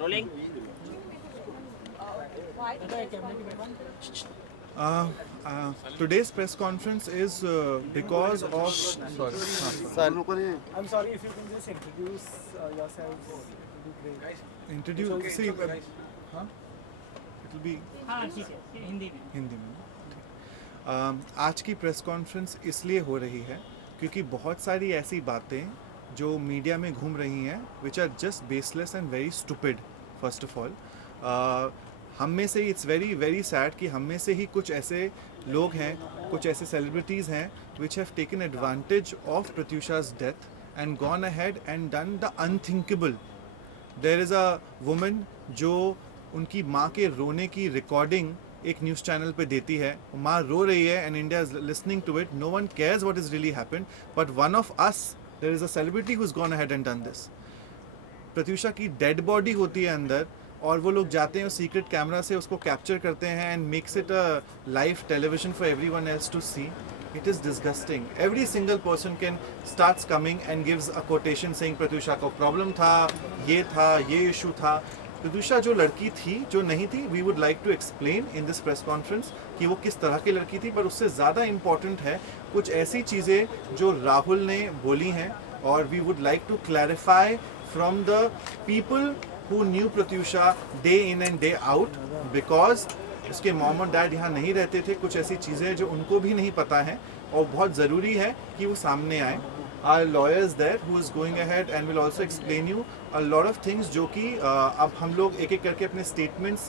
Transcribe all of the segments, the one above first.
Rolling. Today's press conference is because of I'm sorry if you can just introduce yourselves. It would be great. introduce see हाँ it will be हाँ ठीक है हिंदी में. हिंदी में. आज की प्रेस कॉन्फ्रेंस इसलिए हो रही है क्योंकि बहुत सारी ऐसी बातें जो मीडिया में घूम रही हैं which are just baseless and very stupid. First of all हम में से इट्स वेरी वेरी सैड कि हम में से ही कुछ ऐसे लोग हैं, कुछ ऐसे सेलिब्रिटीज़ हैं which have taken advantage of Pratyusha's death and gone ahead and done the unthinkable. There is a woman जो उनकी माँ के रोने की रिकॉर्डिंग एक न्यूज़ चैनल पे देती है. माँ रो रही है and India is listening to it. No one cares what is really happened, but one of us there is a celebrity who is gone ahead and done this. Pratyusha की dead body होती है अंदर और वो लोग जाते हैं सीक्रेट कैमरा से उसको कैप्चर करते हैं and makes it a live television for everyone else to see. It is disgusting. Every single person starts coming and gives a quotation saying Pratyusha को प्रॉब्लम था, ये इशू था. प्रत्यूषा जो लड़की थी, जो नहीं थी, we would like to explain in this press conference कि वो किस तरह की लड़की थी. पर उससे ज़्यादा इम्पॉर्टेंट है कुछ ऐसी चीज़ें जो राहुल ने बोली हैं और we would like to clarify from the people who knew Pratyusha day in and day out, because उसके मॉम और डैड यहाँ नहीं रहते थे. कुछ ऐसी चीज़ें जो उनको भी नहीं पता हैं और बहुत ज़रूरी है कि वो सामने आए. Our lawyers there who is going ahead and will also explain you a lot of things जो कि अब हम लोग एक एक करके अपने स्टेटमेंट्स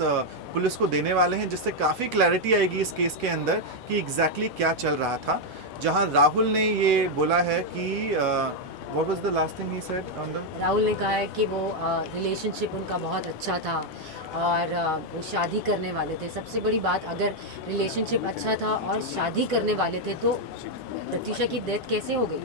पुलिस को देने वाले हैं जिससे काफ़ी क्लैरिटी आएगी इस केस के अंदर कि एग्जैक्टली क्या चल रहा था. जहाँ राहुल ने ये बोला है कि What was the last thing he said on the? Rahul ने कहा है कि वो रिलेशनशिप उनका बहुत अच्छा था और वो शादी करने वाले थे. सबसे बड़ी बात, अगर रिलेशनशिप अच्छा था और शादी करने वाले थे तो प्रत्यूषा की डेथ कैसे हो गई?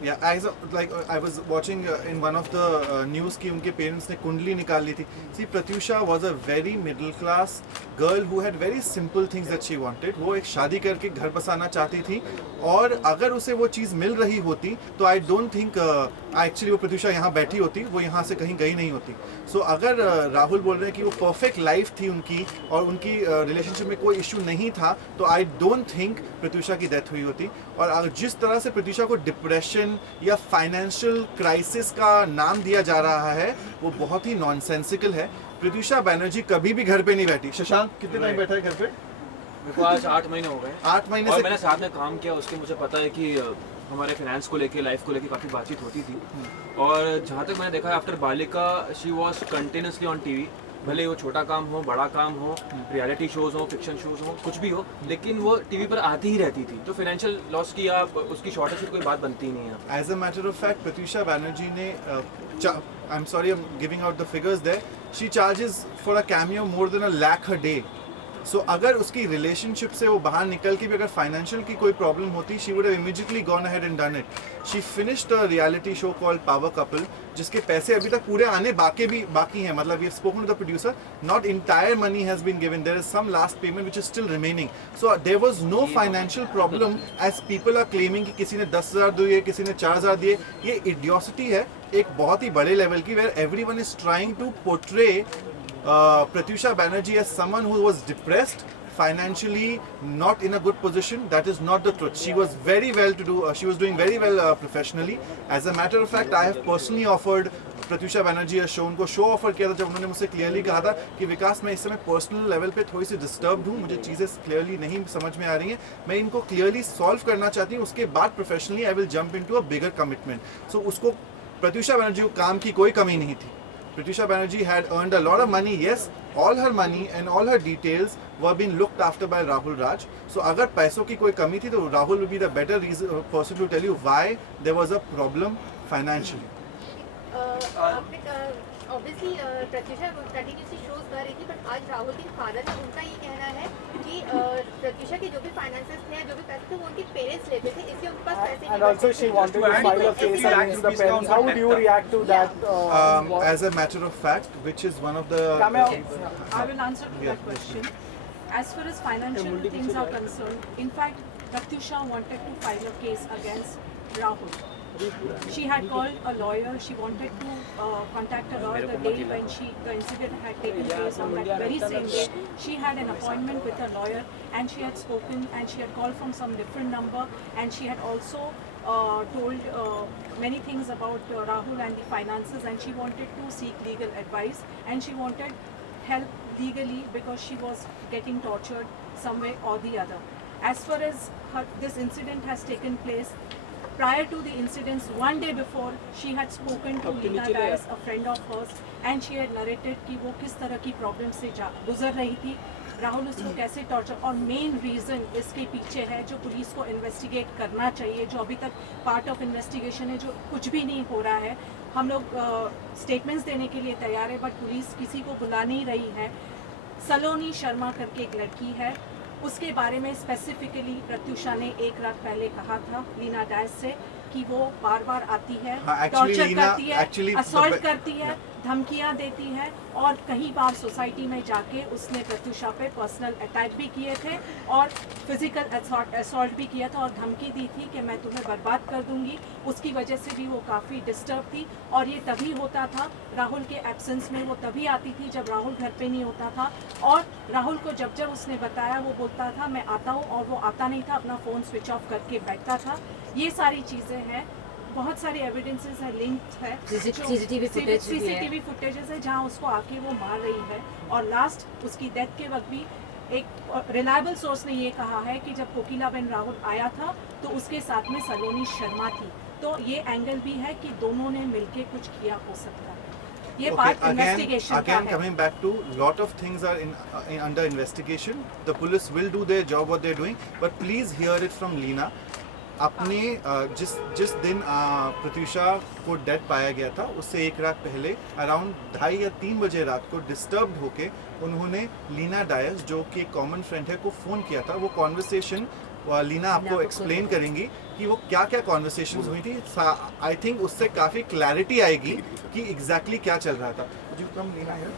Yeah, I was watching in one of the news कि उनके पेरेंट्स ने कुंडली निकाल ली थी. See, Pratyusha was a very middle class girl who had very simple things that she wanted. वो एक शादी करके घर बसाना चाहती थी और अगर उसे वो चीज़ मिल रही होती तो I don't think एक्चुअली वो प्रत्यूषा यहाँ बैठी होती, वो यहाँ से कहीं गई नहीं होती. So अगर राहुल बोल रहे हैं कि वो परफेक्ट लाइफ थी उनकी और उनकी रिलेशनशिप में कोई इशू नहीं था तो I don't think प्रत्यूषा की डेथ हुई होती. और अगर जिस तरह से प्रत्यूषा को डिप्रेशन या फाइनेंशियल क्राइसिस का नाम दिया जा रहा है वो बहुत ही नॉनसेंसिकल है. प्रत्यूषा बनर्जी कभी भी घर पे नहीं बैठी. शशांक कितने टाइम बैठा है घर पे? मेरे को आज 8 महीने हो गए. 8 महीने और से मैंने साथ में काम किया, उसके मुझे पता है कि हमारे फाइनेंस को लेके, लाइफ को लेके काफ़ी बातचीत होती थी. और जहाँ तक मैंने देखा आफ्टर बालिका she was continuously on TV. भले वो छोटा काम हो, बड़ा काम हो, रियलिटी शोज हो, फिक्शन शोज हो, कुछ भी हो, लेकिन वो टीवी पर आती ही रहती थी. तो फाइनेंशियल लॉस की या उसकी शॉर्टेज की कोई बात बनती ही नहीं है. As a matter of fact Pratyusha Banerjee ने I am sorry I am giving out the figures there, she charges for a cameo more than $1 lakh a day. So अगर उसकी रिलेशनशिप से वो बाहर निकल के भी अगर फाइनेंशियल की कोई प्रॉब्लम होती she would have immediately gone ahead and done it. She finished a reality show called power couple जिसके पैसे अभी तक पूरे आने बाकी हैं. मतलब we have spoken to the producer, not entire money has been given, there is some last payment which is still remaining. So there was no financial problem as people are claiming कि किसी ने 10,000 दिए, किसी ने 4,000 दिए. ये इडियोसिटी है एक बहुत ही बड़े लेवल की, where everyone is trying to portray Pratyusha Banerjee as someone who was depressed, financially not in a good position. That is not the truth. She was very well to do. She was doing very well professionally. As a matter of fact, I have personally offered Pratyusha Banerjee a show. उनको show offer किया था जब उन्होंने मुझसे clearly कहा था कि विकास मैं इस समय पर्सनल लेवल पे थोड़ी सी डिस्टर्ब्ड हूँ, मुझे चीज़ें क्लियरली नहीं समझ में आ रही हैं, मैं इनको क्लियरली सॉल्व करना चाहती हूँ, उसके बाद professionally I will jump into a bigger commitment. So उसको प्रत्यूषा बनर्जी को काम की कोई कमी नहीं थी. Pratyusha Banerjee had earned a lot of money. Yes, all her money and all her details were being looked after by Rahul Raj. So अगर पैसों की कोई कमी थी तो Rahul will be the better person to tell you why there was a problem financially. Obviously, Pratyusha continuously shows कर रही थी, बट आज राहुल के फादर ने उनका ये कहना है कि प्रत्यूषा के जो भी फाइनेंसेस थे, जो भी पैसे थे वो उनके पेरेंट्स लेते थे, इसलिए उनके पास पैसे नहीं. And also she wanted to file a case against the parents. How would you react to that? As a matter of fact, which is one of the I will answer to that question. As far as financial things are concerned, in fact, Pratyusha wanted to file a case against Rahul. She had called a lawyer. She wanted to contact a lawyer the day when the incident had taken place. On that very same day, she had an appointment with a lawyer, and she had spoken, and she had called from some different number, and she had also told many things about Rahul and the finances, and she wanted to seek legal advice, and she wanted help legally because she was getting tortured some way or the other. As far as this incident has taken place, prior to the incidents, one day before, she had spoken to Leena Dias, a friend of hers, and she had narrated कि वो किस तरह की problem से गुजर रही थी, राहुल उसको कैसे टॉर्चर, और मेन रीज़न इसके पीछे है जो पुलिस को इन्वेस्टिगेट करना चाहिए, जो अभी तक पार्ट ऑफ इन्वेस्टिगेशन है, जो कुछ भी नहीं हो रहा है। हम लोग स्टेटमेंट्स देने के लिए तैयार है, बट पुलिस किसी को बुला नहीं रही है। सलोनी शर्मा करके एक लड़की है, उसके बारे में स्पेसिफिकली प्रत्युषा ने एक रात पहले कहा था लीना डायस से कि वो बार बार आती है, टॉर्चर करती है, असॉल्ट करती है, धमकियां देती है, और कई बार सोसाइटी में जाके उसने प्रत्युषा पे पर्सनल अटैक भी किए थे और फिजिकल असॉल्ट भी किया था, और धमकी दी थी कि मैं तुम्हें बर्बाद कर दूंगी। उसकी वजह से भी वो काफ़ी डिस्टर्ब थी, और ये तभी होता था राहुल के एब्सेंस में, वो तभी आती थी जब राहुल घर पे नहीं होता था, और राहुल को जब जब उसने बताया वो बोलता था मैं आता हूँ, और वो आता नहीं था, अपना फ़ोन स्विच ऑफ करके बैठता था। ये सारी चीज़ें हैं, बहुत सारे एविडेंसेस है, लिंक्ड है, सीसीटीवी फुटेजेस है जहाँ उसको आके वो मार रही है, और लास्ट उसकी डेथ के वक्त भी एक रिलायबल सोर्स ने ये कहा है कि जब कोकिलाबेन राहुल आया था तो उसके साथ में सलोनी शर्मा थी, तो ये एंगल भी है कि दोनों ने मिलके कुछ किया हो सकता है। ये पार्ट इन्वेस्टिगेशन का है। Again, coming back to lot of things are under investigation. The police will do their job what they're doing, but please hear it from Leena. अपने जिस दिन प्रत्युषा को डेड पाया गया था उससे एक रात पहले अराउंड 2:30 या 3 बजे रात को डिस्टर्ब्ड होके उन्होंने लीना डायस, जो कि एक कॉमन फ्रेंड है, को फ़ोन किया था। वो कॉन्वर्सेशन लीना आपको एक्सप्लेन करेंगी कि वो क्या क्या कॉन्वर्सेशंस हुई थी। आई थिंक उससे काफ़ी क्लैरिटी आएगी कि एग्जैक्टली क्या चल रहा था। जो कम लीना है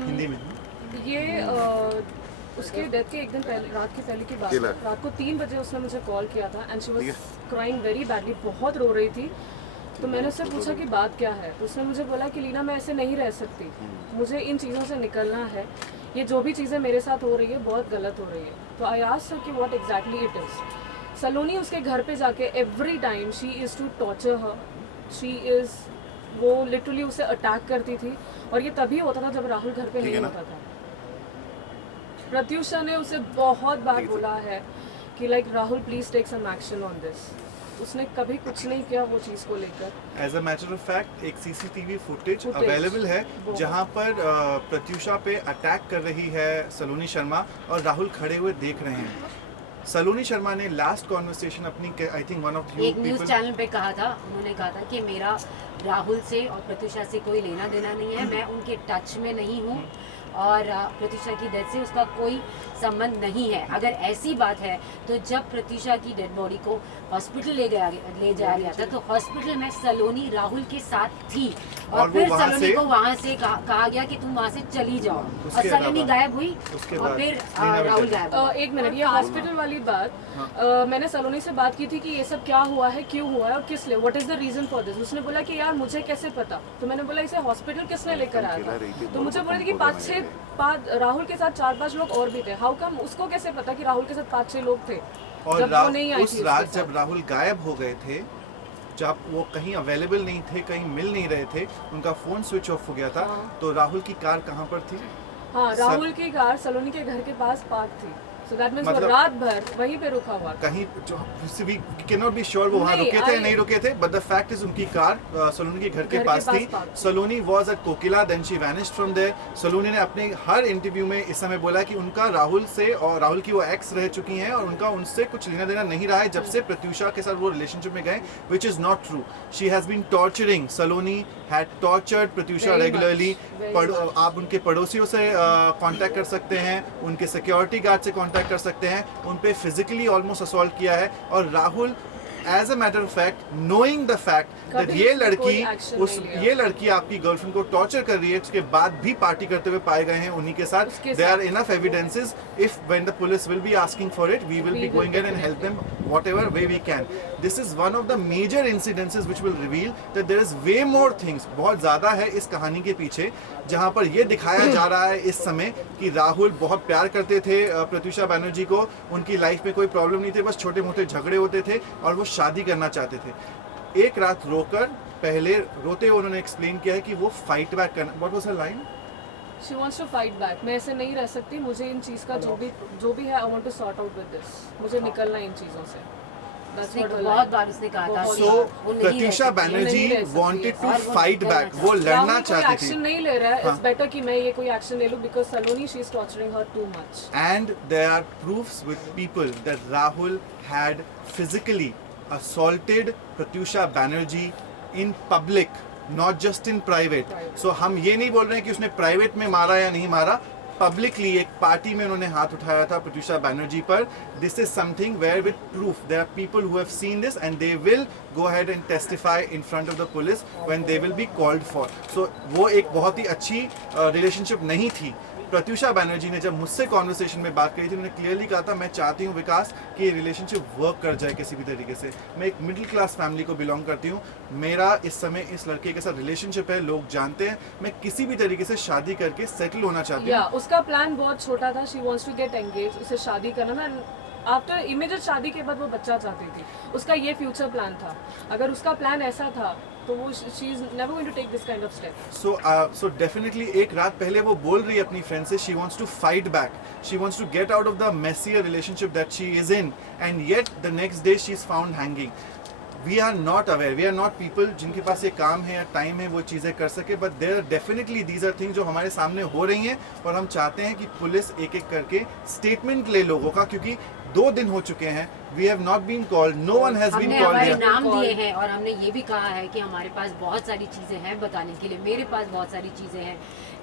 हिंदी में ये उसके डेथ के एक दिन पहले, रात के पहले की बात है। रात को 3 बजे उसने मुझे कॉल किया था, and she was crying very badly, बहुत रो रही थी। तो मैंने उससे पूछा कि बात क्या है, तो उसने मुझे बोला कि लीना मैं ऐसे नहीं रह सकती, मुझे इन चीज़ों से निकलना है, ये जो भी चीज़ें मेरे साथ हो रही है बहुत गलत हो रही है। तो आई आस्क्ड हर कि what exactly it is. Saloni उसके घर पे जाके every time she is to torture her, वो लिटरली उसे अटैक करती थी, और ये तभी होता था जब राहुल घर पे नहीं होता था। प्रत्युषा ने उसे बहुत बार बोला है कि like Rahul please take some action on this, उसने कभी कुछ नहीं किया वो चीज़ को लेकर। As a matter of fact एक सीसीटीवी फुटेज अवेलेबल है जहां पर प्रत्युषा पे अटैक कर रही है सलोनी शर्मा, और राहुल खड़े हुए देख रहे हैं। सलोनी शर्मा ने लास्ट कॉन्वर्सेशन अपनी, आई थिंक वन ऑफ एक न्यूज़ चैनल पे कहा था, उन्होंने कहा था कि मेरा राहुल से और प्रत्युषा से कोई लेना देना नहीं है, मैं उनके टच में नहीं हूँ, और प्रत्युषा की डेथ से उसका कोई संबंध नहीं है। अगर ऐसी बात है तो जब प्रत्युषा की डेड बॉडी को हॉस्पिटल ले जाया गया था तो हॉस्पिटल में सलोनी राहुल के साथ थी, और फिर सलोनी को वहाँ से कहा गया कि तुम वहाँ से चली जाओ, और सलोनी गायब हुई, और फिर राहुल गायब। एक मिनट, ये हॉस्पिटल वाली बात, मैंने सलोनी से बात की थी कि ये सब क्या हुआ है, क्यों हुआ है, और किस लिए, what is the reason for this. उसने बोला कि यार मुझे कैसे पता, तो मैंने बोला इसे हॉस्पिटल किसने लेकर आया था, तो मुझे बोला कि 5-6 राहुल के साथ 4-5 लोग और भी थे। हाउ कम उसको कैसे पता कि राहुल के साथ 5-6 लोग थे, और जब वो नहीं आई उस थी रात जब राहुल गायब हो गए थे, जब वो कहीं अवेलेबल नहीं थे, कहीं मिल नहीं रहे थे, उनका फोन स्विच ऑफ हो गया था, तो राहुल की कार कहाँ पर थी? हाँ, राहुल की कार सलोनी के घर के पास पार्क थी, so that means वो रात भर वहीं पे रुका हुआ कहीं, जो we cannot be sure वो वहाँ रुके थे या नहीं रुके थे, but the fact is उनकी कार सलोनी के घर के पास थी। सलोनी was at Kokila, then she vanished from there। सलोनी ने अपने हर इंटरव्यू में इस समय बोला कि उनका राहुल से, और राहुल की वो एक्स रह चुकी हैं, और उनका उनसे कुछ लेना देना नहीं रहा है जब से प्रत्युषा के साथ वो रिलेशनशिप में गए, which is not true। She has been torturing, Saloni had tortured Pratyusha regularly। आप उनके पड़ोसियों से कांटेक्ट कर सकते हैं, उनके सिक्योरिटी गार्ड से कांटेक्ट कर सकते हैं, उन पे फिजिकली ऑलमोस्ट असॉल्ट किया है, और Rahul as a matter of fact knowing the fact that कभी ये उसने कोई लड़की action उस नहीं लिया। ये लड़की आपकी गर्लफ्रेंड को टॉर्चर कर रही है, उसके बाद भी पार्टी करते हुए पाए गए हैं उन्हीं के साथ, उसके there are साथ। enough evidences. If when the police will be asking for it, we will be going in and help them whatever way we can. This is one of the major incidences which will reveal that there is way more things. बहुत ज़्यादा है इस कहानी के पीछे, जहाँ पर ये दिखाया जा रहा है इस समय कि राहुल बहुत प्यार करते थे प्रत्यूषा बैनर्जी को, उनकी लाइफ में कोई प्रॉब्लम नहीं थे, बस छोटे मोटे झगड़े होते थे और वो शादी करना चाहते थे। एक रात रोकर पहले रोते हुए उन्होंने एक्सप्लेन किया है कि वो फाइट बैक करना। What was her line? She wants to fight back. मैं ऐसे नहीं रह सकती, मुझे इन चीज़ का जो भी है I want to sort out with this. मुझे निकलना है इन चीज़ों से। That's what her बहुत line- बार उसने कहा था बहुत कि So वो नहीं प्रत्यूषा रह सकती। बैनर्जी नहीं रह सकती wanted to और वो fight निकलना back. वो राहुल लड़ना कोई चाहती एक्शन थी। नहीं ले रहा है। हाँ। इट्स बेटर कि मैं ये कोई एक्शन ले लूं because Saloni she is torturing her too much. And there are proofs with people that Rahul had physically assaulted Pratyusha Banerjee in public, not just in private. So हम ये नहीं बोल रहे हैं कि उसने प्राइवेट में मारा या नहीं मारा, पब्लिकली एक पार्टी में उन्होंने हाथ उठाया था प्रत्यूषा बैनर्जी पर। This is something where with proof there are people who have seen this and they will go ahead and testify in front of the police when they will be called for. So वो एक बहुत ही अच्छी relationship नहीं थी। प्रत्यूषा बैनर्जी ने जब मुझसे conversation में बात करी थी, उन्होंने क्लियरली कहा था मैं चाहती हूँ विकास कि ये रिलेशनशिप वर्क कर जाए किसी भी तरीके से। मैं एक मिडिल क्लास फैमिली को बिलोंग करती हूँ, मेरा इस समय इस लड़के के साथ रिलेशनशिप है, लोग जानते हैं, मैं किसी भी तरीके से शादी करके सेटल होना चाहती या हूँ। उसका प्लान बहुत छोटा था। She wants to get engage, उसे शादी करना ना। आफ्टर इमीडिएट शादी के बाद वो बच्चा चाहती थी, उसका ये फ्यूचर प्लान था। अगर उसका प्लान ऐसा था तो वो she is never going to take this kind of step. So definitely एक रात पहले वो बोल रही है अपनी फ्रेंड से, she wants to fight back, she wants to get out of the messier relationship that she is in, and yet the next day she is found hanging. We are not aware, we are not people जिनके पास ये काम है या time है वो चीज़ें कर सके, but there are definitely these are things जो हमारे सामने हो रही हैं और हम चाहते हैं कि पुलिस एक एक करके स्टेटमेंट ले लोगों का, क्योंकि 2 दिन हो चुके हैं, we have not been called, no one has been हमने called हमारे here. नाम दिए हैं और हमने ये भी कहा है कि हमारे पास बहुत सारी चीज़ें हैं बताने के लिए। मेरे पास बहुत सारी चीज़ें हैं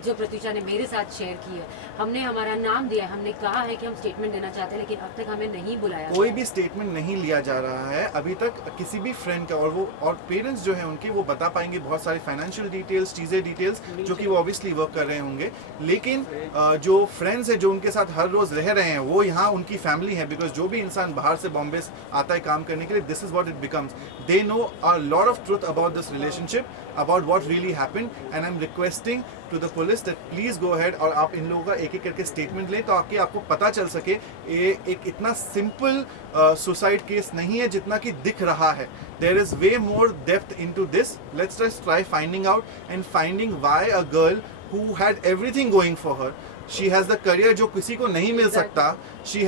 जो प्रत्यूषा ने मेरे साथ शेयर की है। हमने हमारा नाम दिया है, हमने कहा है कि हम स्टेटमेंट देना चाहते हैं, लेकिन अब तक हमें नहीं बुलाया कोई गया। भी स्टेटमेंट नहीं लिया जा रहा है अभी तक किसी भी फ्रेंड का, और वो और पेरेंट्स जो हैं उनके वो बता पाएंगे बहुत सारी फाइनेंशियल डिटेल्स, चीज़ें डिटेल्स जो कि वो ऑब्वियसली वर्क कर रहे होंगे, लेकिन जो फ्रेंड्स हैं जो उनके साथ हर रोज़ रह रहे हैं वो यहाँ उनकी फैमिली है। बिकॉज जो भी इंसान बाहर से बॉम्बे आता है काम करने के लिए, this is what it becomes, they know a lot of truth about this relationship, about what really happened, and I am requesting to the police that please go ahead और आप इन लोगों का एक एक करके स्टेटमेंट लें ताकि आपको पता चल सके ये एक इतना सिंपल सुसाइड केस नहीं है जितना कि दिख रहा है। There is way more depth into this. Let's just try finding out and finding why a girl who had everything going for her, she has the career जो किसी को नहीं मिल सकता, she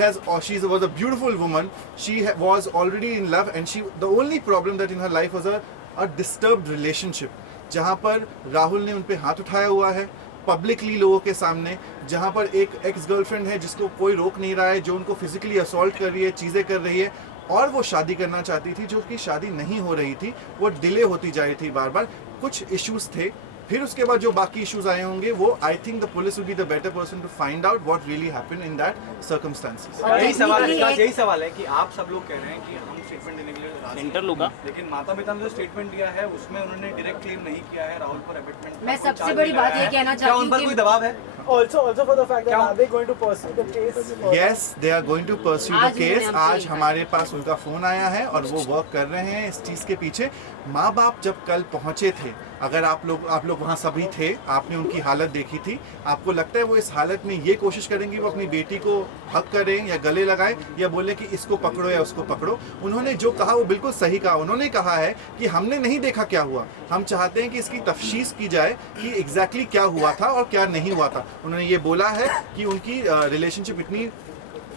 was a beautiful woman, she was already in love, and the only problem that in her life was a disturbed relationship, जहाँ पर राहुल ने उन पे हाथ उठाया हुआ है पब्लिकली लोगों के सामने, जहाँ पर एक एक्स गर्लफ्रेंड है जिसको कोई रोक नहीं रहा है, जो उनको फिजिकली असॉल्ट कर रही है, चीज़ें कर रही है, और वो शादी करना चाहती थी जो कि शादी नहीं हो रही थी, वो डिले होती जा रही थी बार बार, कुछ इश्यूज थे। फिर उसके बाद जो बाकी इश्यूज आए होंगे वो I think the police will be the better person to find out what really happened in that circumstances. और यही सवाल है, technically एक- यही सवाल है कि आप सब लोग कह रहे हैं कि हम स्टेटमेंट देने के लिए राजी हैं। इंटरलूका। लेकिन माता पिता ने जो स्टेटमेंट दिया है उसमें उन्होंने डायरेक्ट क्लेम नहीं किया है राहुल पर अबेटमेंट। मैं सबसे बड़ी बात ये कहना क्या चाहती उन पर हूँ कोई कि दबाव है? Also for the fact that are they going to pursue the case? Yes, they are going to pursue the आज उन्होंने case. हमसे आज यही कहा। हमारे पास उनका फोन आया है और वो वर्क कर रहे हैं इस चीज़ के पीछे। माँ बाप जब कल पहुँचे थे, अगर आप लोग वहाँ सभी थे, आपने उनकी हालत देखी थी, आपको लगता है वो इस हालत में ये कोशिश करेंगे वो अपनी बेटी को हक करें या गले लगाएं या बोले कि इसको पकड़ो या उसको पकड़ो? उन्होंने जो कहा वो बिल्कुल सही कहा। उन्होंने कहा है कि हमने नहीं देखा क्या हुआ, हम चाहते हैं कि इसकी तफ्शीश की जाए कि एग्जैक्टली क्या हुआ था और क्या नहीं हुआ था। उन्होंने ये बोला है कि उनकी रिलेशनशिप इतनी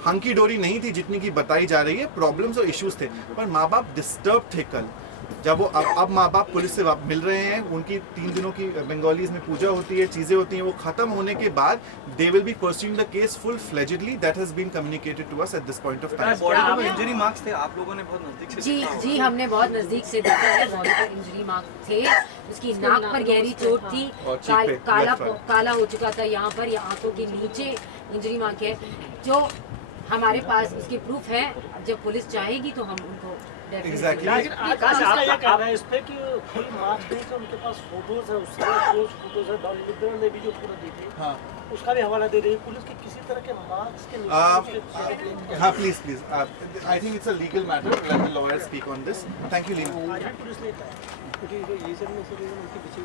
हंकी डोरी नहीं थी जितनी की बताई जा रही है, प्रॉब्लम्स और इश्यूज थे, पर माँ बाप डिस्टर्ब थे कल जब वो अब माँ बाप पुलिस से मिल रहे हैं। उनकी 3 दिनों की बंगालीज में पूजा होती है, चीज़ें होती हैं, वो खत्म होने के बाद they will be pursuing the case full fledgedly. That has been communicated to us at this point of time. Body पर इंजरी मार्क्स थे, आप लोगों ने बहुत नजदीक से जी देखा होगा। जी हमने बहुत नज़दीक से देखा है, बॉडी पर इंजरी मार्क थे, उसकी नाक पर गहरी चोट थी, और चीख पे, left side। काला हो चुका था यहाँ पर, या आंखों के नीचे इंजरी मार्क है, जो हमारे पास उसके प्रूफ है। जब पुलिस चाहेगी तो हम उनको एग्जैक्टली लेकिन आकाश आपका क्या कहना है इस पे कि कोई मार्क्स नहीं थे, उनके पास फोटोज है, उससे क्लोज फोटोज है, डॉन लिबरल ने भी जो पूरा दी थी, हाँ उसका भी हवाला दे रही है पुलिस के किसी तरह के मार्क्स के निशान हाँ please please I think it's a legal matter, let the lawyer speak on this. Thank you Leena. Police लेता है क्योंकि ये सब में से उनके पीछे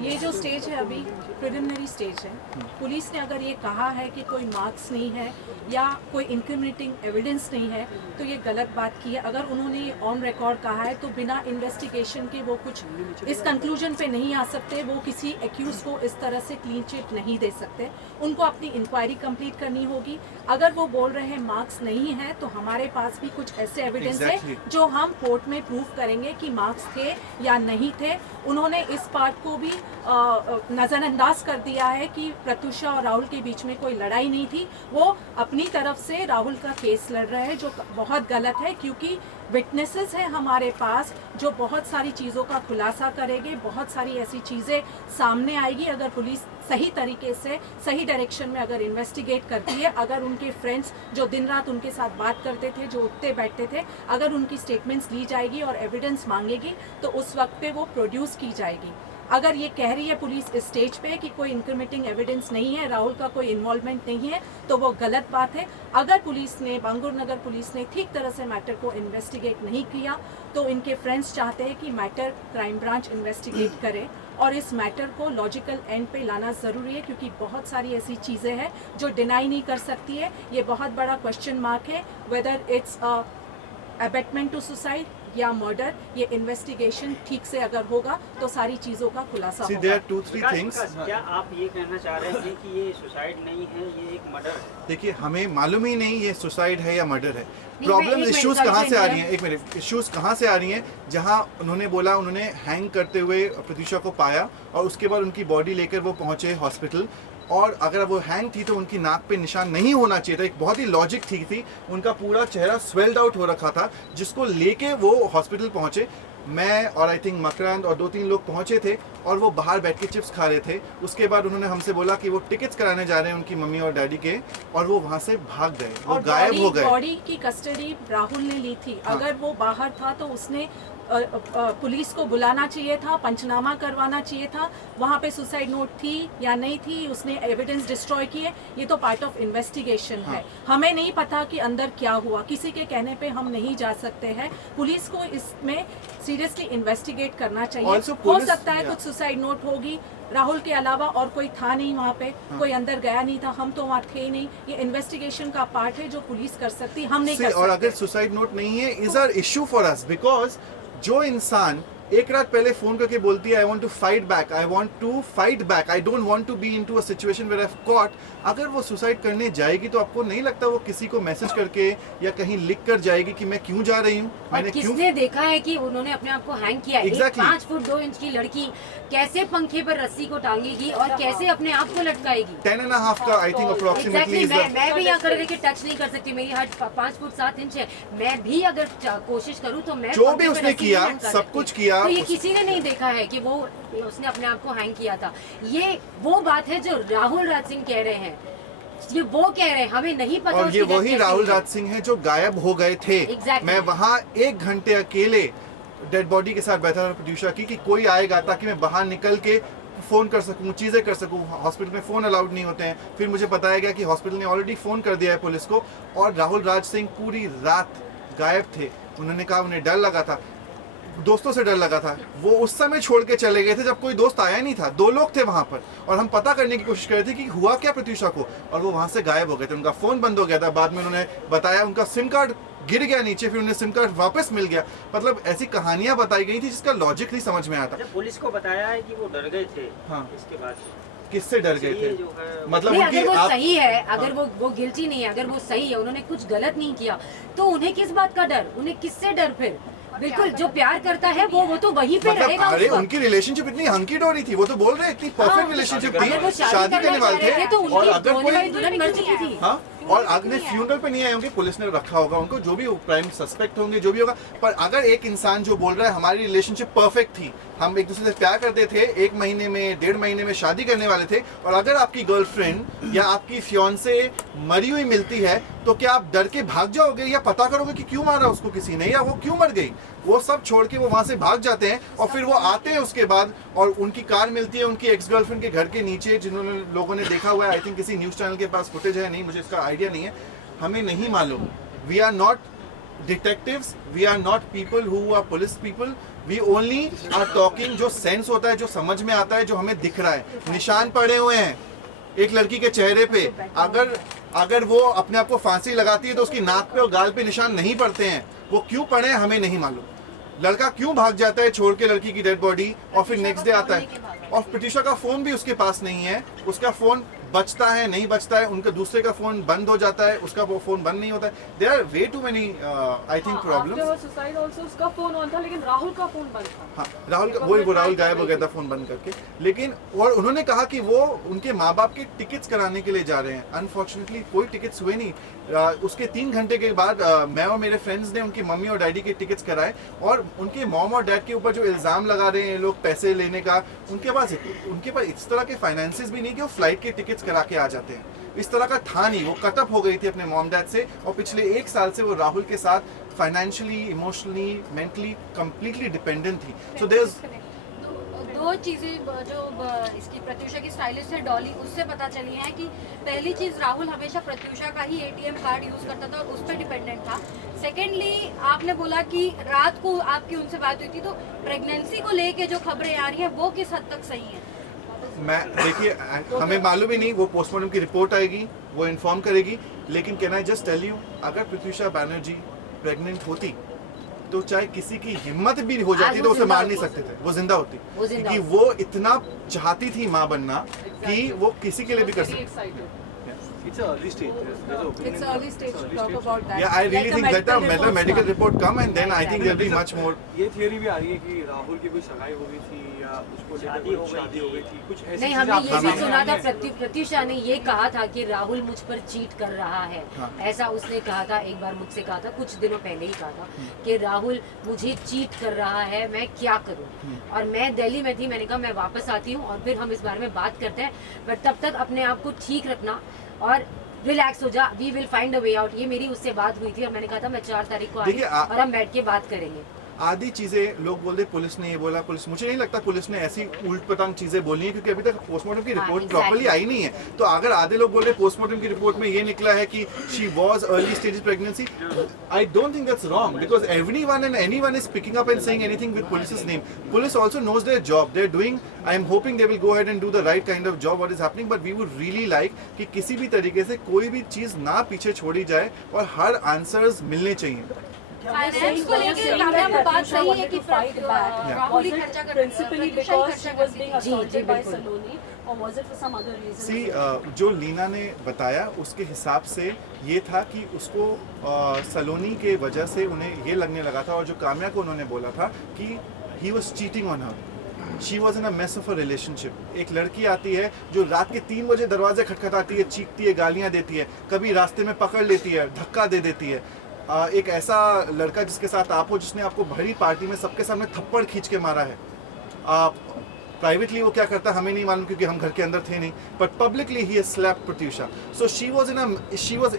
ये जो स्टेज है अभी प्रिलिमिनरी स्टेज है। पुलिस ने अगर ये कहा है कि कोई मार्क्स नहीं है या कोई इंक्रिमिनेटिंग एविडेंस नहीं है तो ये गलत बात की है। अगर उन्होंने ऑन रिकॉर्ड कहा है तो बिना इन्वेस्टिगेशन के वो कुछ इस कंक्लूजन पे नहीं आ सकते। वो किसी एक्यूज को इस तरह से क्लीन चिट नहीं दे सकते। उनको अपनी इंक्वायरी कंप्लीट करनी होगी। अगर वो बोल रहे हैं मार्क्स नहीं है तो हमारे पास भी कुछ ऐसे एविडेंस है जो हम कोर्ट में प्रूव करेंगे कि मार्क्स थे या नहीं थे। उन्होंने इस पार्ट को भी नज़रअंदाज कर दिया है कि प्रत्युषा और राहुल के बीच में कोई लड़ाई नहीं थी। वो अपनी तरफ से राहुल का केस लड़ रहे हैं जो बहुत गलत है, क्योंकि विटनेसेस हैं हमारे पास जो बहुत सारी चीज़ों का खुलासा करेंगे। बहुत सारी ऐसी चीज़ें सामने आएगी अगर पुलिस सही तरीके से सही डायरेक्शन में अगर इन्वेस्टिगेट करती है। अगर उनके फ्रेंड्स जो दिन रात उनके साथ बात करते थे, जो उठते बैठते थे, अगर उनकी स्टेटमेंट्स ली जाएगी और एविडेंस मांगेगी तो उस वक्त पे वो प्रोड्यूस की जाएगी। अगर ये कह रही है पुलिस इस स्टेज पे कि कोई इंक्रिमिनेटिंग एविडेंस नहीं है, राहुल का कोई इन्वॉल्वमेंट नहीं है, तो वो गलत बात है। अगर पुलिस ने, बांगुर नगर पुलिस ने ठीक तरह से मैटर को इन्वेस्टिगेट नहीं किया तो इनके फ्रेंड्स चाहते हैं कि मैटर क्राइम ब्रांच इन्वेस्टिगेट करे और इस मैटर को लॉजिकल एंड पे लाना ज़रूरी है, क्योंकि बहुत सारी ऐसी चीज़ें हैं जो डिनाई नहीं कर सकती है। ये बहुत बड़ा क्वेश्चन मार्क है whether it's abetment to suicide या मर्डर। ये इन्वेस्टिगेशन ठीक से अगर होगा तो सारी चीज़ों का खुलासा See, होगा। there are 2-3 things. क्या आप ये कहना चाह रहे हैं कि ये सुसाइड नहीं है, ये एक मर्डर है? देखिए, हमें मालूम ही नहीं ये सुसाइड है या मर्डर है। मैं प्रॉब्लम एक मिनट, इश्यूज sorry कहाँ to से आ रही interrupt. हैं? एक मिनट, इश्यूज कहाँ से आ रही हैं? जहाँ उन्होंने बोला उन्होंने हैंग करते हुए प्रत्युषा को पाया और उसके बाद उनकी बॉडी लेकर वो पहुंचे हॉस्पिटल, और अगर वो हैंग थी तो उनकी नाक पे निशान नहीं होना चाहिए था। एक बहुत ही लॉजिक ठीक थी। उनका पूरा चेहरा स्वेल्ड आउट हो रखा था, जिसको लेके वो हॉस्पिटल पहुंचे। मैं और आई थिंक मकरांद और 2-3 लोग पहुंचे थे और वो बाहर बैठ के चिप्स खा रहे थे। उसके बाद उन्होंने हमसे बोला कि वो टिकट्स कराने जा रहे हैं उनकी मम्मी और डैडी के, और वो वहां से भाग गए, वो और गायब हो गए। बॉडी की कस्टडी राहुल ने ली थी। अगर वो बाहर था तो उसने पुलिस को बुलाना चाहिए था, पंचनामा करवाना चाहिए था, वहाँ पे सुसाइड नोट थी या नहीं थी, उसने एविडेंस डिस्ट्रॉय किए। ये तो पार्ट ऑफ इन्वेस्टिगेशन है। हमें नहीं पता कि अंदर क्या हुआ, किसी के कहने पे हम नहीं जा सकते हैं। पुलिस को इसमें सीरियसली इन्वेस्टिगेट करना चाहिए। Also, हो पुलिस- सकता है कुछ सुसाइड नोट होगी, राहुल के अलावा और कोई था नहीं वहाँ पे, कोई अंदर गया नहीं था, हम तो वहाँ थे ही नहीं। ये इन्वेस्टिगेशन का पार्ट है जो पुलिस कर सकती, हम नहीं कर और अगर सकते। सुसाइड नोट नहीं है is our issue for us, because जो इंसान एक रात पहले फोन करके बोलती है I want to fight back, I want to fight back, I don't want to be into a situation where I have caught, अगर वो सुसाइड करने जाएगी तो आपको नहीं लगता वो किसी को मैसेज करके या कहीं लिख कर जाएगी कि मैं क्यों जा रही हूँ, और मैंने क्यों। किसने देखा है कि उन्होंने अपने आप को हैंग किया? Exactly. एक 5 फुट 2 इंच की लड़की कैसे पंखे पर रस्सी को टांगेगी और कैसे अपने आप को लटकाएगी? 10.5 का आई थिंक अप्रोक्सीमेटली एग्जैक्टली, मैं भी यहाँ खड़े रह टच नहीं कर सकती। मेरी हाइट 5 फुट 7 इंच है। मैं भी अगर कोशिश करूँ तो मैं जो पंखे भी पर उसने रस्सी किया, नहीं लटका सब सकती। कुछ किया, तो ये किसी ने नहीं देखा है कि वो उसने अपने आप को हैंग किया था। ये वो बात है जो राहुल राज सिंह कह रहे हैं, ये वो कह रहे हैं, हमें नहीं पता। और ये उसकी वही डेथ राहुल कैसे हुई। राज सिंह है जो गायब हो गए थे। Exactly. मैं वहाँ 1 घंटे अकेले डेड बॉडी के साथ बैठा था प्रत्युषा की, कि कोई आएगा ताकि मैं बाहर निकल के फ़ोन कर सकूं, चीज़ें कर सकूं। हॉस्पिटल में फ़ोन अलाउड नहीं होते हैं। फिर मुझे बताया गया कि हॉस्पिटल ने ऑलरेडी फ़ोन कर दिया है पुलिस को, और राहुल राज सिंह पूरी रात गायब थे। उन्होंने कहा उन्हें डर लगा था, दोस्तों से डर लगा था। वो उस समय छोड़ के चले गए थे जब कोई दोस्त आया नहीं था। 2 लोग थे वहां पर, और हम पता करने की कोशिश कर रहे थे कि हुआ क्या प्रत्युषा को, और वो वहां से गायब हो गए थे। उनका फ़ोन बंद हो गया था। बाद में उन्होंने बताया उनका सिम कार्ड गिर गया नीचे, फिर उन्हें सिम कार्ड वापस मिल गया। मतलब ऐसी कहानियां बताई गई थी जिसका लॉजिक नहीं समझ में आता। अच्छा, पुलिस को बताया है कि वो डर गए थे। हाँ। इसके बाद किससे डर गए ये थे? जो है मतलब नहीं, उनकी अगर वो आप सही है, अगर वो गिल्टी नहीं है, अगर वो सही है, उन्होंने कुछ गलत नहीं किया, तो उन्हें किस बात का डर? उन्हें किससे डर? फिर बिल्कुल जो प्यार करता है वो तो वहीं पे मतलब रहेगा। अरे उस वक्त। उनकी रिलेशनशिप इतनी हंकी डोरी थी, वो तो बोल रहे इतनी परफेक्ट रिलेशनशिप अगर वो थी, शादी करने वाले थे। तो और उनकी अगर होने वाली कोई दुल्हन मर चुकी थी। हाँ और अगले फ्यूनरल पे नहीं आए होंगे, पुलिस ने रखा होगा उनको, जो भी प्राइम सस्पेक्ट होंगे, जो भी होगा। पर अगर एक इंसान जो बोल रहा है हमारी रिलेशनशिप परफेक्ट थी, हम एक दूसरे से प्यार करते थे, 1 महीने में 1.5 महीने में शादी करने वाले थे, और अगर आपकी गर्लफ्रेंड या आपकी फियांसे मरी हुई मिलती है, तो क्या आप डर के भाग जाओगे या पता करोगे कि क्यों मारा उसको किसी ने या वो क्यों मर गई? वो सब छोड़ के वो वहां से भाग जाते हैं, और फिर वो आते हैं उसके बाद, और उनकी कार मिलती है उनकी एक्स गर्लफ्रेंड के घर के नीचे, जिन्होंने लोगों ने देखा हुआ है। आई थिंक किसी न्यूज चैनल के पास फुटेज है, नहीं मुझे इसका आइडिया नहीं है, हमें नहीं मालूम। We are not detectives, we are not people who are police people, we only are talking जो सेंस होता है, जो समझ में आता है, जो हमें दिख रहा है। निशान पड़े हुए हैं एक लड़की के चेहरे पे, अगर वो अपने आप को फांसी लगाती है तो उसकी नाक पे और गाल पे निशान नहीं पड़ते हैं। वो क्यों पड़े हैं हमें नहीं मालूम। लड़का क्यों भाग जाता है छोड़ के लड़की की डेड बॉडी, और फिर नेक्स्ट डे आता है, और प्रत्यूषा का फोन भी उसके पास नहीं है, उसका फोन बचता है नहीं बचता है, उनका दूसरे का फोन बंद हो जाता है, उसका वो फोन बंद नहीं होता है। There are way too many I think problems. Suicide also उसका फोन ऑन था, लेकिन राहुल का फोन बंद था। हाँ, राहुल का वो राहुल गायब हो गया था फोन बंद करके। लेकिन और उन्होंने कहा कि वो उनके माँ बाप के टिकट्स कराने के लिए जा रहे हैं। अनफॉर्चुनेटली कोई टिकट्स हुए नहीं। उसके 3 घंटे के बाद मैं और मेरे फ्रेंड्स ने उनकी मम्मी और डैडी के टिकट्स कराए, और उनके मॉम और डैड के ऊपर जो इल्ज़ाम लगा रहे हैं लोग पैसे लेने का, उनके पास इस तरह के फाइनेंसेस भी नहीं कि वो फ्लाइट के टिकट्स करा के आ जाते हैं। इस तरह का था नहीं, वो कट अप हो गई थी अपने मॉम डैड से, और पिछले 1 साल से वो राहुल के साथ financially, emotionally, mentally completely dependent थी। सो देयर दो चीज़ें जो इसकी प्रत्यूषा की स्टाइलिस्ट है डॉली, उससे पता चली है कि पहली चीज़ राहुल हमेशा प्रत्यूषा का ही ATM कार्ड यूज़ करता था और उस पर डिपेंडेंट था। सेकेंडली आपने बोला कि रात को आपकी उनसे बात हुई थी, तो प्रेगनेंसी को लेके जो खबरें आ रही हैं वो किस हद तक सही है? मैं देखिए हमें मालूम ही नहीं, वो पोस्टमार्टम की रिपोर्ट आएगी, वो इन्फॉर्म करेगी। लेकिन can I just tell you, अगर प्रत्यूषा बैनर्जी प्रेग्नेंट होती तो चाहे किसी की हिम्मत भी हो जाती तो उसे मार नहीं सकते थे, वो जिंदा होती, क्योंकि वो इतना चाहती थी माँ बनना कि वो किसी के लिए भी कर सकती। It's an early stage. It's early stage to talk about that. Yeah, I really think let the medical report come and then I think there'll be much more. ये थियरी भी आ रही है कि राहुल की कोई सगाई हो गई थी या उसको शादी हो गई थी, कुछ ऐसी नहीं, हमने ये भी सुना था, प्रत्यूषा ने ये कहा था कि राहुल मुझ पर चीट कर रहा है। ऐसा उसने कहा था, एक बार मुझसे कहा था, कुछ दिनों पहले ही कहा था कि राहुल मुझे चीट कर रहा है, मैं क्या करूं। और मैं दिल्ली में थी, मैंने कहा मैं वापस आती हूँ और फिर हम इस बारे में बात करते हैं, बट तब तक अपने आप को ठीक रखना और रिलैक्स हो जा, we will find a way out. ये मेरी उससे बात हुई थी और मैंने कहा था मैं 4 तारीख को आई और हम बैठ के बात करेंगे। आधी चीजें लोग बोलते पुलिस ने ये बोला, पुलिस, मुझे नहीं लगता पुलिस ने ऐसी उल्ट पटांग चीजें बोली हैं, क्योंकि अभी तक पोस्टमार्टम की रिपोर्ट प्रॉपर्ली आई नहीं है। तो अगर आधे लोग बोल रहे पोस्टमार्टम की रिपोर्ट में ये निकला है कि she was early stage pregnancy, I don't think that's wrong, because everyone and anyone is picking up and saying anything with police's नेम. Police also knows their job. They're doing, I am hoping they will go ahead and do the right kind of job what is happening, but we would really like कि किसी भी तरीके से कोई भी चीज ना पीछे छोड़ी जाए और हर आंसर्स मिलने चाहिए। फाइनेंस को लेकर कामया वो बात सही है कि राहुल ही खर्चा कर Principally because she was being assaulted by Saloni, or was it for some other reason? सी जो लीना ने बताया उसके हिसाब से ये था कि उसको सलोनी के वजह से उन्हें ये लगने लगा था, और जो काम्या को उन्होंने बोला था कि he was cheating on her, she was in a mess of a relationship. एक लड़की आती है जो रात के 3 बजे दरवाजे खटखटाती है, चीखती है, गालियाँ देती है, कभी रास्ते में पकड़ लेती है, धक्का दे देती है। एक ऐसा लड़का जिसके साथ आप हो, जिसने आपको भरी पार्टी में सबके सामने थप्पड़ खींच के मारा है, प्राइवेटली वो क्या करता है हमें नहीं मालूम क्योंकि हम घर के अंदर थे नहीं, but publicly he has slapped Pratyusha. So she was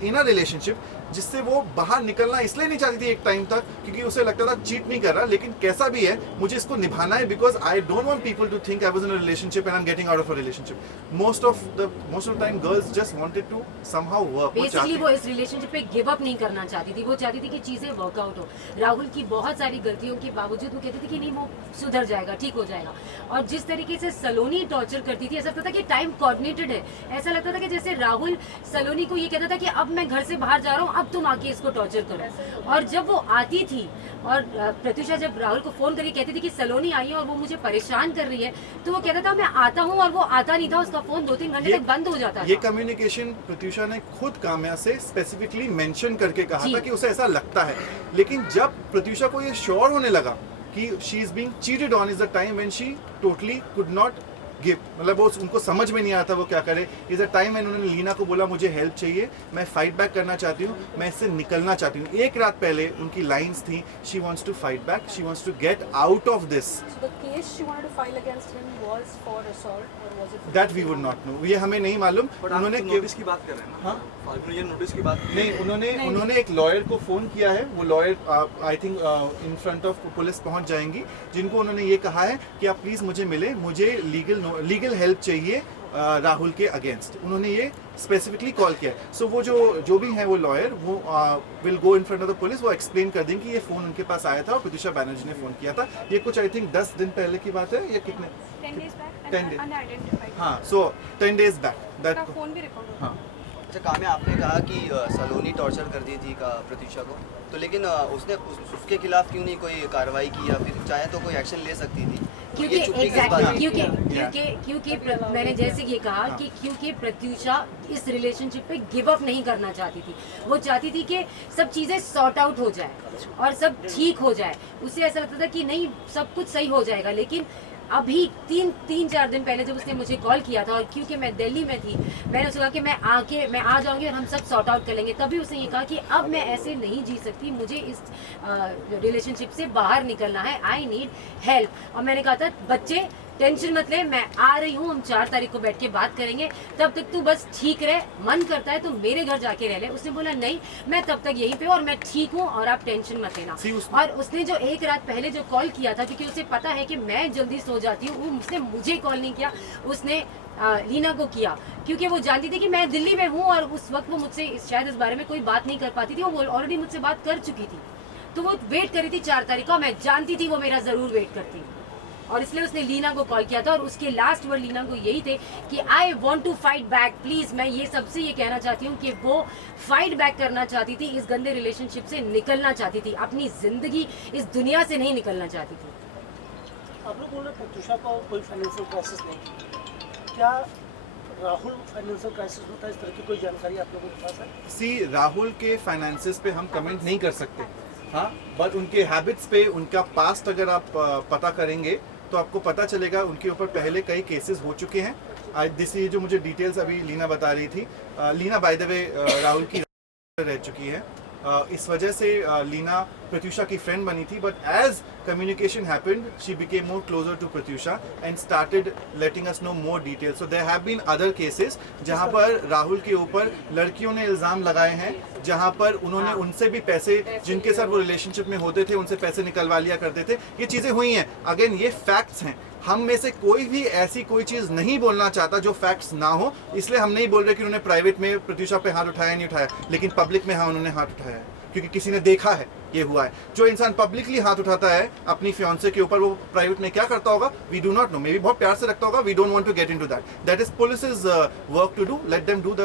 in a relationship जिससे वो बाहर निकलना इसलिए नहीं चाहती थी एक टाइम तक, क्योंकि उसे लगता था चीट नहीं कर रहा, लेकिन कैसा भी है मुझे इसको निभाना है, because I don't want people to think I was in a relationship and I am getting out of a relationship. Most of the time girls just wanted to somehow work. Basically वो इस relationship पे give up नहीं करना चाहती थी, वो चाहती थी कि चीजें वर्कआउट हो। राहुल की बहुत सारी गलतियों के बावजूद वो कहती थी कि नहीं वो सुधर जाएगा, ठीक हो जाएगा। और जिस तरीके से सलोनी टॉर्चर करती थी, ऐसा लगता था कि टाइम कोऑर्डिनेटेड है, ऐसा लगता था कि जैसे राहुल सलोनी को ये कहता था कि अब मैं घर से बाहर जा रहा हूँ, अब तुम आके इसको टॉर्चर करो। और जब वो आती थी और प्रत्यूषा जब राहुल को फोन करके कहती थी कि सलोनी आई है और वो मुझे परेशान कर रही है, तो वो कहता था मैं आता हूँ, और वो आता नहीं था, उसका फोन 2-3 घंटे तक बंद हो जाता था। ये कम्युनिकेशन प्रत्यूषा ने खुद काम्या से स्पेसिफिकली मेंशन करके कहा था कि उसे ऐसा लगता है। लेकिन जब प्रत्यूषा को ये श्योर होने लगा कि she is being cheated on, is the time when she totally could not give, मतलब वो उनको समझ में नहीं आता वो क्या करे। इज अ टाइम मैंने उन्होंने लीना को बोला मुझे हेल्प चाहिए, मैं फाइट बैक करना चाहती हूँ, मैं इससे निकलना चाहती हूँ। एक रात पहले उनकी लाइंस थी, she wants to fight back, she wants to get out of this. So the case she wanted to file against him was for assault or was it for that we would not know, ये हमें नहीं मालूम। उन्होंने notice की बात कर रहे हैं ना? हाँ? फाल्गुनी नोटिस की बात नहीं, उन्होंने एक लॉयर को फ़ोन किया है, वो lawyer I think in front of police पहुंच जाएंगी, जिनको उन्होंने ये कहा है कि आप प्लीज़ मुझे मिले, मुझे लीगल हेल्प चाहिए राहुल के अगेंस्ट। उन्होंने ये स्पेसिफिकली कॉल किया है। सो वो जो भी है वो लॉयर, वो will go in front of the police, वो एक्सप्लेन कर देंगे कि ये फ़ोन उनके पास आया था और प्रत्युषा बैनर्जी ने फ़ोन किया था। ये कुछ आई थिंक 10 दिन पहले की बात है या कितने, 10 days back 10 days, unidentified हाँ, सो 10 days बैक दैट, उसका फोन भी रिकॉर्ड हो हाँ। अच्छा काम्या, आपने कहा कि सलोनी टॉर्चर कर दी थी प्रत्युषा को, तो लेकिन उसने उसके खिलाफ क्यों नहीं कोई कार्रवाई की, या फिर चाहे तो कोई एक्शन ले सकती थी? क्योंकि ये चुप्पी किस बात की? क्योंकि मैंने जैसे ये कहा कि क्योंकि प्रत्युषा इस रिलेशनशिप पे गिव अप नहीं करना चाहती थी। वो चाहती थी कि सब चीज़ें सॉर्ट आउट हो जाए और सब ठीक हो जाए। उसे ऐसा लगता था कि नहीं सब कुछ सही हो जाएगा, लेकिन अभी 3-4 दिन पहले जब उसने मुझे कॉल किया था, और क्योंकि मैं दिल्ली में थी, मैंने उसको कहा कि मैं आ जाऊंगी और हम सब सॉर्ट आउट कर लेंगे। तभी उसने ये कहा कि अब मैं ऐसे नहीं जी सकती, मुझे इस रिलेशनशिप से बाहर निकलना है, आई नीड हेल्प। और मैंने कहा था बच्चे टेंशन मत ले, मैं आ रही हूँ, हम 4 तारीख को बैठ के बात करेंगे, तब तक तू बस ठीक रहे, मन करता है तो मेरे घर जाके रह ले। उसने बोला नहीं, मैं तब तक यहीं पे और मैं ठीक हूँ और आप टेंशन मत लेना। और उसने जो एक रात पहले जो कॉल किया था, क्योंकि उसे पता है कि मैं जल्दी सो जाती हूँ, उसने मुझे कॉल नहीं किया, उसने लीना को किया, क्योंकि वो जानती थी कि मैं दिल्ली में हूँ और उस वक्त वो मुझसे शायद इस बारे में कोई बात नहीं कर पाती थी। वो ऑलरेडी मुझसे बात कर चुकी थी, तो वो वेट करी थी 4 तारीख को। मैं जानती थी वो मेरा ज़रूर वेट करती, और इसलिए उसने लीना को कॉल किया था। और उसके लास्ट वर्ड लीना को यही थे कि I want to fight back please. मैं ये सबसे ये कहना चाहती हूँ कि वो फाइट बैक करना चाहती थी, इस गंदे रिलेशनशिप से निकलना चाहती थी, अपनी ज़िंदगी इस दुनिया से नहीं निकलना चाहती थी। आप लोग बोल रहे प्रत्युषा को कोई फाइनेंशियल क्राइसिस नहीं, क्या राहुल फाइनेंशियल क्राइसिस होता है, इस तरह की कोई जानकारी आप लोगों के पास है? सी, राहुल के फाइनेंसेस पे हम कमेंट नहीं कर सकते, हाँ, बट उनके हैबिट्स पे, उनका पास्ट अगर आप पता करेंगे तो आपको पता चलेगा उनके ऊपर पहले कई केसेस हो चुके हैं। दिस ये जो मुझे डिटेल्स अभी लीना बता रही थी, Leena by the way Rahul की रह चुकी है। इस वजह से लीना प्रत्युषा की फ्रेंड बनी थी, but as communication happened, she became more closer to Pratyusha and started letting us know more details. So there have been other cases जहाँ पर राहुल के ऊपर लड़कियों ने इल्ज़ाम लगाए हैं, जहाँ पर उन्होंने उनसे भी पैसे, जिनके साथ वो रिलेशनशिप में होते थे, उनसे पैसे निकलवा लिया करते थे। ये चीज़ें हुई हैं, अगेन ये फैक्ट्स हैं। हम में से कोई भी ऐसी कोई चीज़ नहीं बोलना चाहता जो फैक्ट्स ना हो, इसलिए हम नहीं बोल रहे कि उन्होंने प्राइवेट में प्रत्युषा पे हाथ उठाया नहीं उठाया, लेकिन पब्लिक में हाँ उन्होंने हाथ उठाया है, क्योंकि किसी ने देखा है ये हुआ है। जो इंसान पब्लिकली हाथ उठाता है अपनी फियांसे के ऊपर, वो प्राइवेट में क्या करता होगा we do not know, maybe बहुत प्यार से रखता होगा, we don't want to get into that is police's work to do, let them do the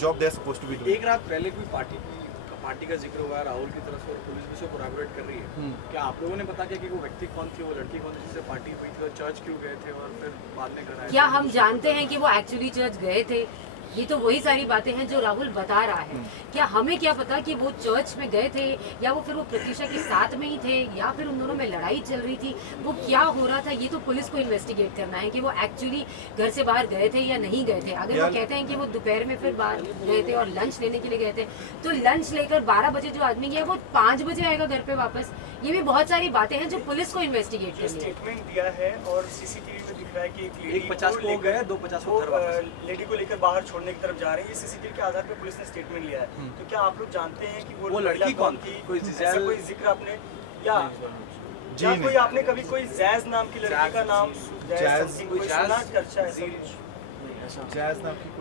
job they are supposed to be doing. एक रात पहले कोई पार्टी का जिक्र हुआ है राहुल की तरफ से और पुलिस भी उसे कोलैबोरेट कर रही है, क्या आप लोगों ने पता किया कि वो व्यक्ति कौन थी, वो लड़की कौन थी जिससे पार्टी हुई थी, और चर्च क्यों गए थे और फिर बाद में घर आए? क्या हम जानते हैं कि वो एक्चुअली चर्च गए थे? ये तो वही सारी बातें हैं जो राहुल बता रहा है। क्या हमें क्या पता कि वो चर्च में गए थे, या वो फिर वो प्रत्युषा के साथ में ही थे, या फिर उन दोनों में लड़ाई चल रही थी, वो क्या हो रहा था? ये तो पुलिस को इन्वेस्टिगेट करना है कि वो एक्चुअली घर से बाहर गए थे या नहीं गए थे। अगर वो कहते हैं कि वो दोपहर में फिर बाहर गए थे और लंच लेने के लिए गए थे, तो लंच लेकर 12 बजे जो आदमी गया वो 5 बजे आएगा घर पे वापस। ये भी बहुत सारी बातें हैं जो पुलिस को इन्वेस्टिगेट करनी है। स्टेटमेंट दिया है और सीसीटीवी में दिख रहा है कि एक 50 को गए, 2 50 को घर वापस। लेडी को लेकर बाहर छोड़ने की तरफ जा रहे हैं, ये सीसीटीवी के आधार पर पुलिस ने स्टेटमेंट लिया है। तो क्या आप लोग जानते हैं कि वो लड़की कौन थी? ऐसा कोई जिक्र आपने या कोई आपने कभी कोई जैज नाम की लड़की का नाम जैज नाम की कोई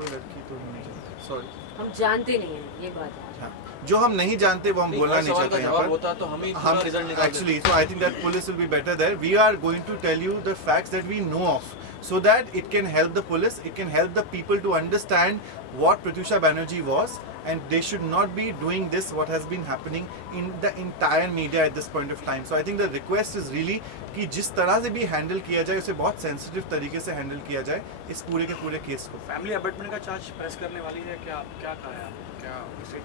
लड़की तो नहीं जानते, सॉरी हम जानते नहीं हैं, ये बात है। जो हम नहीं जानते वो हम बोलना नहीं चाहते यहाँ पर। होता तो हम actually, so I think that police will be better there. We are going to tell you the facts that we know of, so that it can help the police, it can help the people to understand what Pratyusha Banerjee was, and they should not be doing this what has been happening in the entire media at this point of time. So I think the request is really कि जिस तरह से भी handle किया जाए उसे बहुत sensitive तरीके से हैंडल किया जाए इस पूरे के पूरे केस को। फैमिली अबेटमेंट का चार्ज प्रेस करने वाली है, क्या क्या कहा है?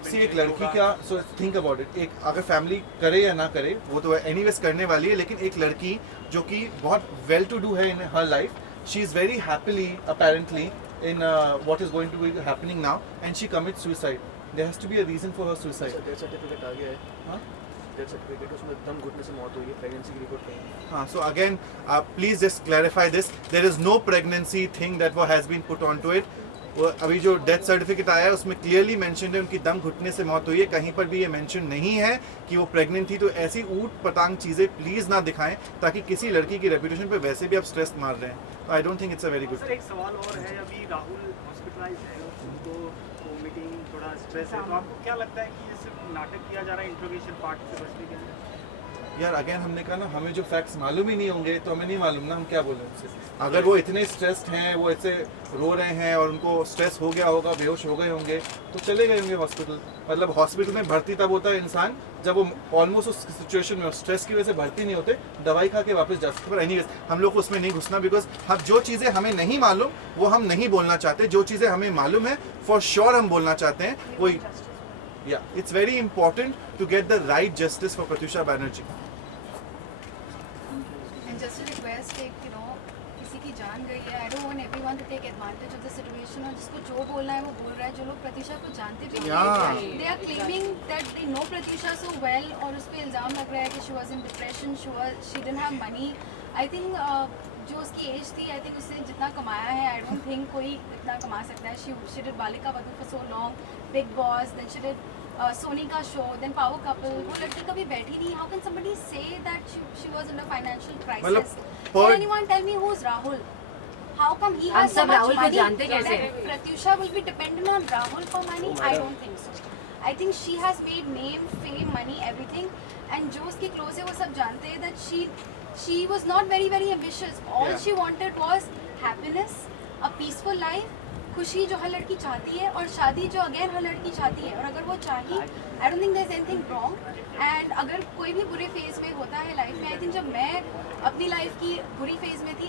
सी, एक लड़की का, सो थिंक अबाउट इट, एक अगर फैमिली करे या ना करे वो तो एनीवेज करने वाली है, लेकिन एक लड़की जो कि बहुत वेल टू डू है in her life, she is very happily apparently in what is going to be happening now, and she commits suicide. There has to be a reason for her suicide. Death certificate आ गया है. हाँ? Death certificate उसमें दम घुटने से मौत हुई है. प्रेगनेंसी की रिपोर्ट नहीं है. हाँ, so again, please just clarify this. There is no pregnancy thing that has been put onto it. वो अभी जो डेथ सर्टिफिकेट आया है उसमें क्लियरली मेंशन है उनकी दम घुटने से मौत हुई है. कहीं पर भी ये मेंशन नहीं है कि वो प्रेग्नेंट थी. तो ऐसी ऊट पटांग चीज़ें प्लीज़ ना दिखाएं ताकि किसी लड़की की रेपुटेशन पे वैसे भी आप स्ट्रेस मार रहे हैं. आई don't think it's a very good. Sir एक सवाल और है, अभी राहुल हॉस्पिटलाइज है, उनको वोमिटिंग थोड़ा स्ट्रेस है, तो आपको क्या लगता है कि ये सिर्फ नाटक किया जा रहा है इंट्रोगेशन पार्ट से बचने के लिए? यार अगेन हमने कहा ना, हमें जो फैक्ट्स मालूम ही नहीं होंगे तो हमें नहीं मालूम ना हम क्या बोलें उनसे. अगर वो इतने स्ट्रेस्ड हैं, वो ऐसे रो रहे हैं और उनको स्ट्रेस हो गया होगा, बेहोश हो गए होंगे, तो चले गए होंगे हॉस्पिटल. मतलब हॉस्पिटल में भर्ती तब होता है इंसान जब वो ऑलमोस्ट उस सिचुएशन में स्ट्रेस की वजह से भर्ती नहीं होते, दवाई खा के वापस जा सकते. पर एनीवेज हम लोग को उसमें नहीं घुसना, बिकॉज हम जो चीज़ें हमें नहीं मालूम वो हम नहीं बोलना चाहते. जो चीज़ें हमें मालूम है फॉर श्योर हम बोलना चाहते हैं. वही it's very important to get the right justice for Pratyusha Banerjee. Just a request, किसी की जान गई है. I don't want everyone to take advantage of the situation. और जिसको जो बोलना है वो बोल रहा है. जो लोग प्रत्यूषा को जानते भी नहीं, they are claiming that they know Pratyusha so well, और उस पर इल्ज़ाम लग रहा है कि she was in depression, she didn't have money. I think जो उसकी एज थी, I think उसने जितना कमाया है, I don't think कोई इतना कमा सकता है. She did Balika Vadhu for so long, Big Boss, then she did Soni का शो, देन पावर कपल. वो लड़की कभी बैठी नहीं. How can somebody say that she was in a financial crisis? Can anyone tell me who is Rahul? How come he has so much money? जानते कैसे Pratyusha will be dependent on Rahul for money? I don't think so. I think she has made name, fame, money, everything. And जो उसके close है वो सब जानते हैं that she was not very ambitious. All she wanted was happiness, a peaceful life, खुशी जो हर लड़की चाहती है, और शादी जो अगेन हर लड़की चाहती है. और अगर वो चाही, I don't think there is anything wrong. And अगर कोई भी बुरे फेज में होता है लाइफ में, आई थिंक जब मैं अपनी लाइफ की बुरी फेज में थी,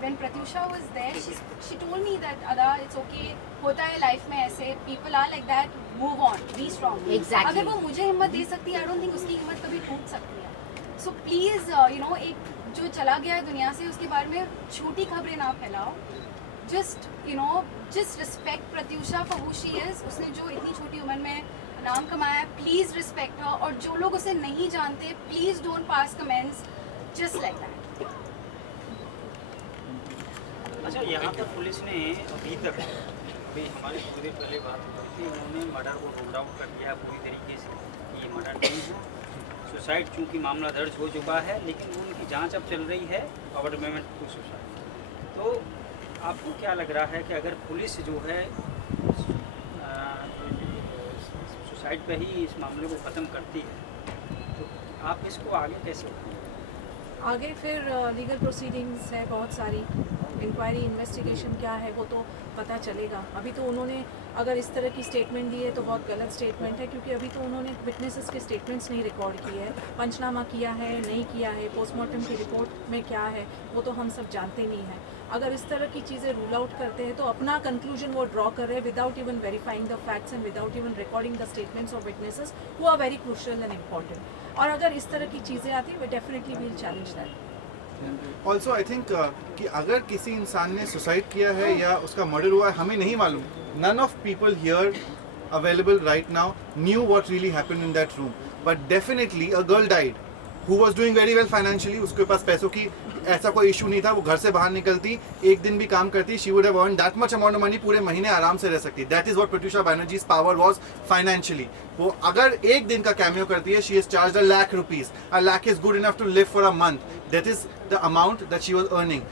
when Pratyusha was there, she told me that Ada it's okay, होता है लाइफ में ऐसे, people are like that, move on, be strong. अगर वो मुझे हिम्मत दे सकती है, आई डोंट थिंक उसकी हिम्मत कभी टूट सकती है. सो प्लीज़ एक जो चला गया है दुनिया से, उसके बारे में झूठी खबरें ना फैलाओ. just respect Pratyusha for who she is. उसने जो इतनी छोटी उम्र में नाम कमाया है, please respect her. और जो लोग उसे नहीं जानते, please don't pass comments just like that. अच्छा, यहाँ पर पुलिस ने अभी तक, अभी हमारी थोड़ी देर पहले बात हुई थी, उन्होंने मर्डर को रूल आउट कर दिया पूरी तरीके से. ये मर्डर नहीं है, सुसाइड. चूँकि मामला दर्ज हो चुका है, लेकिन उनकी जाँच अब चल रही है, गवर्नमेंट टू सुसाइड. तो आपको क्या लग रहा है कि अगर पुलिस जो है सुसाइड पे ही इस मामले को ख़त्म करती है, तो आप इसको आगे कैसे? आगे फिर लीगल प्रोसीडिंग्स है बहुत सारी, इंक्वायरी, इन्वेस्टिगेशन क्या है वो तो पता चलेगा. अभी तो उन्होंने अगर इस तरह की स्टेटमेंट दी है तो बहुत गलत स्टेटमेंट है, क्योंकि अभी तो उन्होंने विटनेसेस के स्टेटमेंट्स नहीं रिकॉर्ड किए हैं. पंचनामा किया है नहीं किया है, पोस्टमार्टम की रिपोर्ट में क्या है वो तो हम सब जानते नहीं हैं. अगर इस तरह की चीज़ें रूल आउट करते हैं तो अपना कंक्लूजन वो ड्रॉ कर रहे हैं without even verifying the facts and without even recording the statements of witnesses, who are very crucial and important. और अगर इस तरह की चीज़ें आती है, we definitely will challenge that. Also I think कि अगर किसी इंसान ने सुसाइड किया है या उसका मर्डर हुआ है, हमें नहीं मालूम. None of people here available right now knew what really happened in that room. But definitely a girl died who was doing very well financially. उसके पास पैसों की ऐसा कोई इशू नहीं था. वो घर से बाहर निकलती, एक दिन भी काम करती, she would have earned that much amount of money, पूरे महीने आराम से रह सकती. That is what Pratyusha Banerjee's power was financially. वो अगर एक दिन का कैमियो करती है, she is charged ₹1,00,000. ₹1,00,000 is good enough to live for a month. That is the amount that she was earning.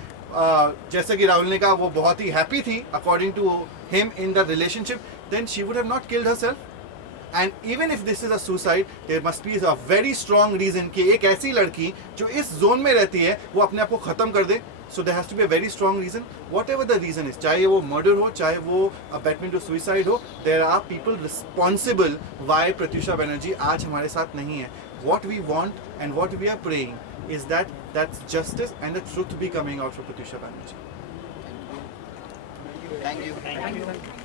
जैसे कि राहुल ने कहा, वो बहुत ही हैप्पी थी according to him in the relationship. Then she would have not killed herself. And even if this is a suicide, there must be a very strong reason कि एक ऐसी लड़की जो इस जोन में रहती है वो अपने आप को ख़त्म कर दे. So there has to be a very strong reason, whatever the reason is. चाहे वो murder हो, चाहे वो abetment to suicide हो, there are people responsible why Pratyusha Banerjee आज हमारे साथ नहीं है. What we want and what we are praying is that that's justice and the truth be coming out for Pratyusha Banerjee. Thank you. Thank you.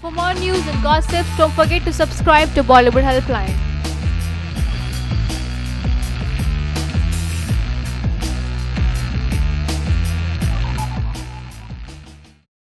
For more news and gossips, don't forget to subscribe to Bollywood Helpline.